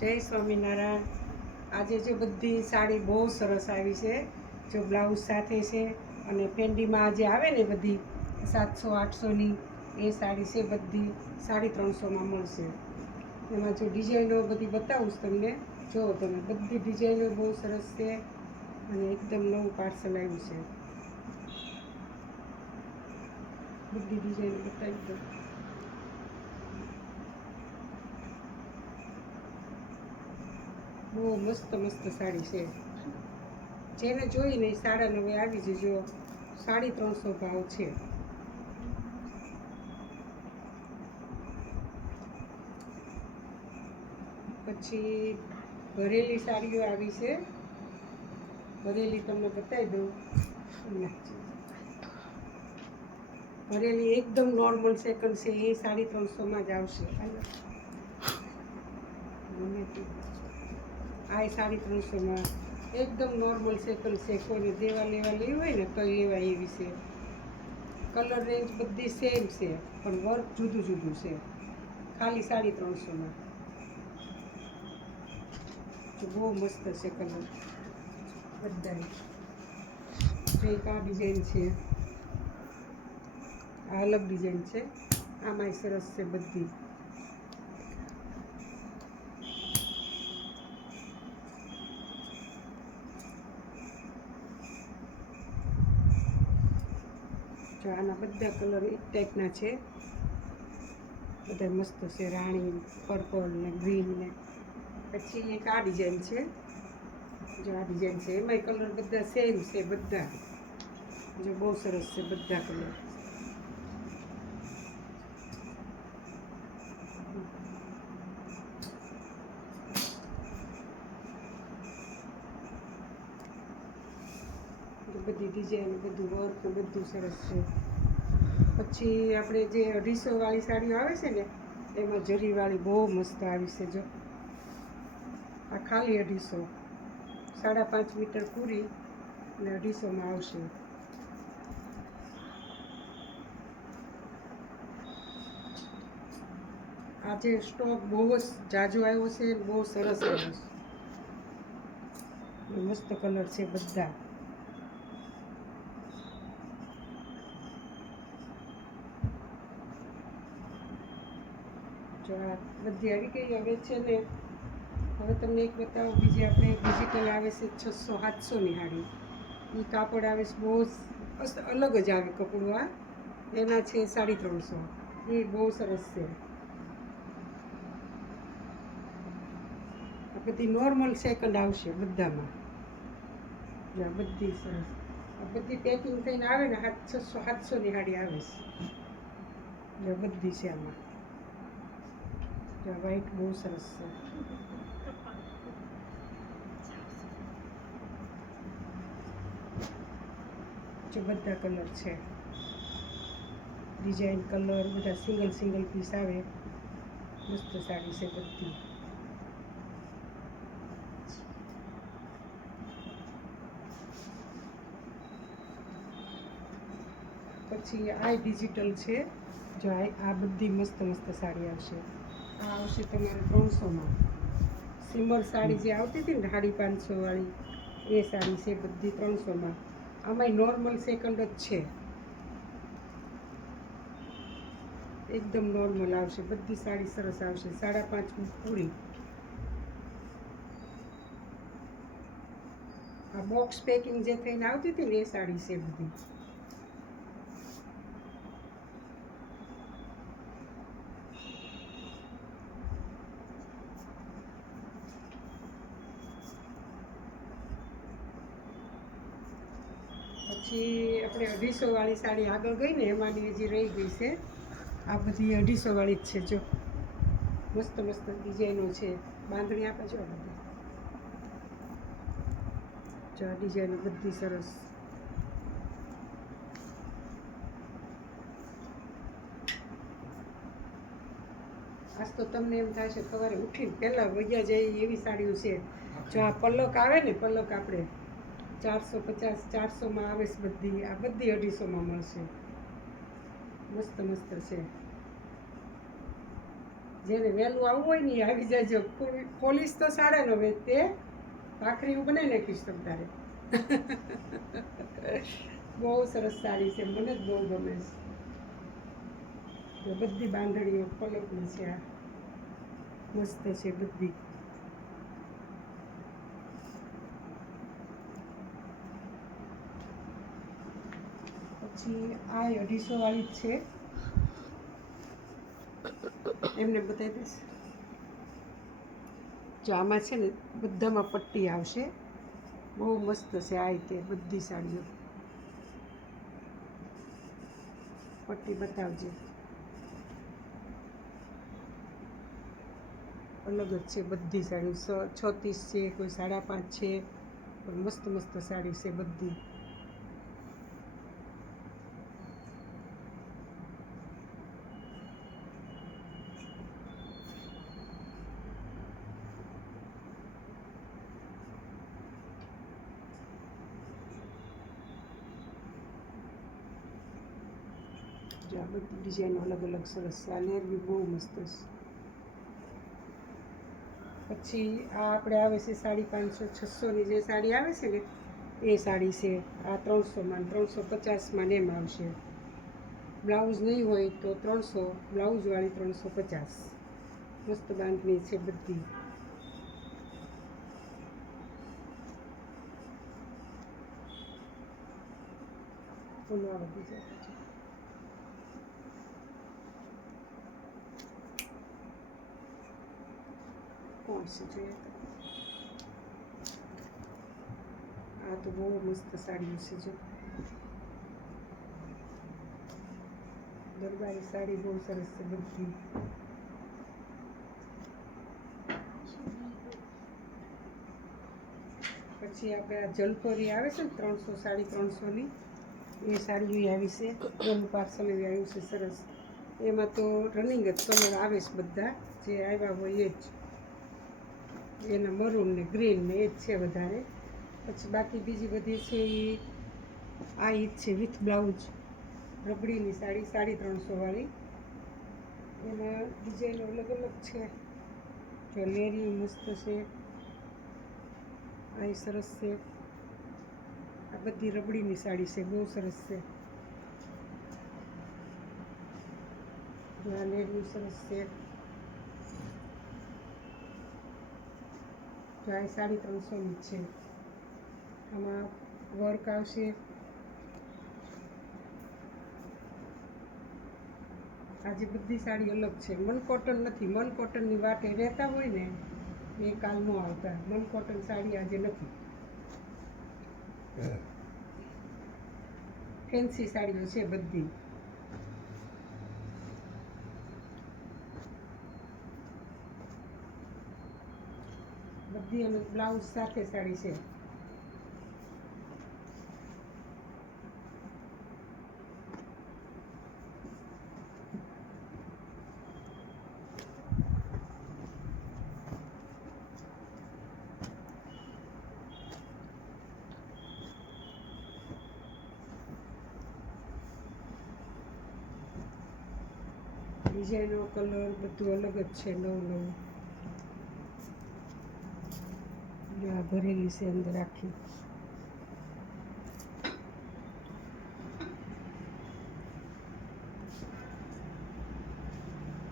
જય સ્વામિનારાયણ। આજે જો બધી સાડી બહુ સરસ આવી છે, જો બ્લાઉઝ સાથે છે અને પેન્ડીમાં આજે આવે ને બધી 700-800ની એ સાડી છે, બધી 350માં મળશે। એમાં જો ડિઝાઇનો બધી બતાવું તમને, જો તમે બધી ડિઝાઇનો બહુ સરસ છે અને એકદમ નવું પાર્સલ આવ્યું છે। બધી ડિઝાઇનો બતાવી દો। બહુ મસ્ત મસ્ત સાડી છે, જેને જોઈને એ સાડા નવે આવી જજો। 350 ભાવ છે। પછી ભરેલી સાડીઓ આવી છે, ભરેલી તમને બતાવી દઉં। ભરેલી એકદમ નોર્મલ સેકન્ડ છે, એ 350માં જ આવશે। આ 350માં એકદમ નોર્મલ સેકન્ડ છે, કોઈને દેવા લેવા લેવી હોય ને તો લેવા એવી છે। કલર રેન્જ બધી સેમ છે, પણ વર્ક જુદું જુદું છે, ખાલી 350માં। બહુ મસ્ત છે કલર બધા। એક આ ડિઝાઇન છે, આ અલગ ડિઝાઇન છે, આમાંય સરસ છે બધી। જો આના બધા કલર એક ટાઈપના છે, બધા મસ્ત છે, રાણી, પર્પલ ને ગ્રીન ને। પછી એક આ ડિઝાઇન છે, જો આ ડિઝાઇન છે, એમાંય કલર બધા સેમ છે બધા। જો બહુ સરસ છે બધા કલર। બધી ડિઝાઇન, બધું વર્ક, બધું સરસ છે। પછી આપણે જે 250 વાળી સાડીઓ આવે છે ને, એમાં જરીવાળી બહુ મસ્ત આવી છે। જો આ ખાલી 250, 5.5 મીટર પૂરી અને 250માં આવશે। આજે સ્ટોક બહુ જ જાજો આવ્યો છે, બહુ સરસ આવ્યો છે, મસ્ત કલર છે બધા। જો આ બધી આવી ગઈ હવે છે ને। હવે તમને એક બતાવો, બીજી આપણે ડિજિટલ આવે છે 600-700ની સાડી, એ કાપડ આવે છે બહુ અલગ જ આવે કપડું। આ એના છે 350, એ બહુ સરસ છે। આ બધી નોર્મલ સેકન્ડ આવશે બધામાં। જો આ બધી સરસ, આ બધી પેકિંગ થઈને આવે ને 600-700ની સાડી આવે છે। જો બધી છે આમાં। જો વ્હાઈટ બહુ સરસ છે। જો બધા કલર છે, ડિઝાઇન કલર બધા સિંગલ સિંગલ પીસ આવે, મસ્ત સાડી છે બધી। પછી આ ડિજિટલ છે, જો આ બધી મસ્ત મસ્ત સાડી આવશે। આ આવશે તમારે 300માં। સિમર સાડી જે આવતી હતી ને 550 વાળી, એ સાડી છે બધી 300માં। આમાંય નોર્મલ સેકન્ડ જ છે, એકદમ નોર્મલ આવશે બધી સાડી, સરસ આવશે 5.5 પૂરી। આ બોક્સ પેકિંગ જે થઈને આવતી હતી ને, એ સાડી છે બધી। પછી આપણે 250 વાળી સાડી આગળ ગઈ ને, એમાંની હજી રહી ગઈ છે। આ બધી 250 વાળી જ છે। જો મસ્ત મસ્ત ડિઝાઇનો છે, બાંધણી આપે જો બધી। જો આ ડિઝાઇનો બધી સરસ। આજ તો તમને એમ થાય છે સવારે ઉઠીને પહેલાં વૈયા જાય એવી સાડીઓ છે। જો આ પલક આવે ને, પલક આપણે 450-400માં આવે છે બધી, આ બધી 250માં મળશે। મસ્ત મસ્ત છે। જેને વહેલું આવવું હોય ને એ આવી જાજો. પોલીસ તો 9:30 તે ભાખરી હું બનાવી નાખીશ તમ તારે. બહુ સરસ સાડી છે, મને જ બહુ ગમે છે. બધી બાંધણીઓ પલકની છે, આ મસ્ત છે બધી. પછી આ 250 વાળી જ છે, એમને બતાવી દઈશ. જો આમાં છે ને બધામાં પટ્ટી આવશે, બહુ મસ્ત છે આ રીતે બધી સાડીઓ. પટ્ટી બતાવજે, અલગ જ છે બધી સાડીઓ. 36 છે, કોઈ 5.5 છે, પણ મસ્ત મસ્ત સાડી છે બધી. જો આ બધી ડિઝાઇનો અલગ અલગ સરસ છે. આ લેર બી બહુ મસ્ત છે. પછી આ આપણે આવે છે 550 600ની જે સાડી આવે છે ને એ સાડી છે. આ 300માં 350માં એમ આવશે. બ્લાઉઝ નહીં હોય તો 300, બ્લાઉઝવાળી 350. મસ્ત બાંધણી છે બધી. બોલો આ બધી જાય કોણ છે જોઈએ તો. આ તો બહુ મસ્ત સાડીઓ છે. જો દરબારી સાડી બહુ સરસ છે બધી. પછી આપણે આ જલપરી આવે છે ને 300, 350ની એ સાડીઓ આવી છે. એનું પાર્સલ એવી આવ્યું છે સરસ. એમાં તો રનિંગ જ કલર આવે છે બધા જે આવ્યા હોય એ જ. એના મરૂન ને ગ્રીન ને એ જ છે વધારે. પછી બાકી બીજી બધી છે એ આ ઈજ છે વિથ બ્લાઉઝ રબડીની સાડી 350 વાળી. એમાં ડિઝાઇનો અલગ અલગ છે. જો લેરી મસ્ત છે, આ સરસ છે. આ બધી રબડીની સાડી છે, બહુ સરસ છે. આ લેરી સરસ છે. જો આ 350ની જ છે. આમાં વર્ક આવશે. આજે બધી સાડી અલગ છે. મન કોટન નથી. મન કોટનની વાટે રહેતા હોય ને એ કાલ ન આવતા. મન કોટન સાડી આજે નથી. ફેન્સી સાડીઓ છે બધી. બધી અને બ્લાઉઝ સાથે સાડી છે. ડિઝાઇનો કલર બધું અલગ જ છે. નવું આ ભરેલી છે અંદર આખી.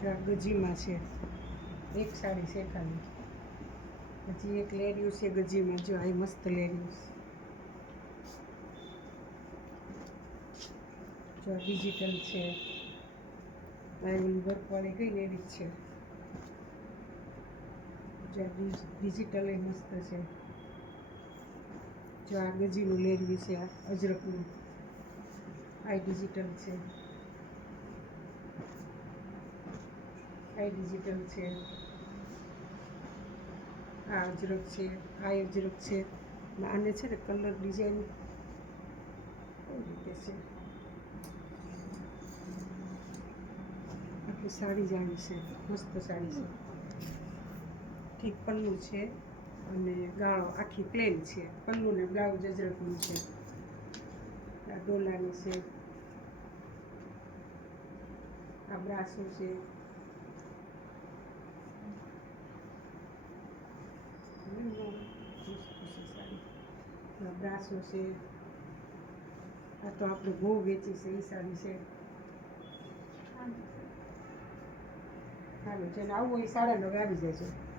જો આ ગજીમાં છે એક સાડી છે ખાલી. પછી એક લેરિયું છે ગજીમાં. જો આ મસ્ત લેરિયું. જો આ ડિજિટલ છે. વર્કવાળી કઈ લેરી છે. જો ડિજિટલ એ મસ્ત છે. જો આ ગજીનું લેરવી છે, આ અજરકનું. આ ડિજિટલ છે. આ ડિજિટલ છે. આ અજરક છે. આ અજરક છે. આને છે ને કલર ડિઝાઇન કઈ રીતે છે. આખી સાડી જ આવી છે. મસ્ત સાડી છે. ઠીક પલ્લું છે અને ગાળો આખી પ્લેન છે. પલ્લું ને બ્લાઉઝ અજરકનું છે. આ ડોલાની છે. આ બ્રાસો છે. આ બ્રાસો છે, આ તો આપણે બહુ વેચી છે એ સાડી છે. હાલો જેને આવવું હોય 9:30 આવી જાય છે.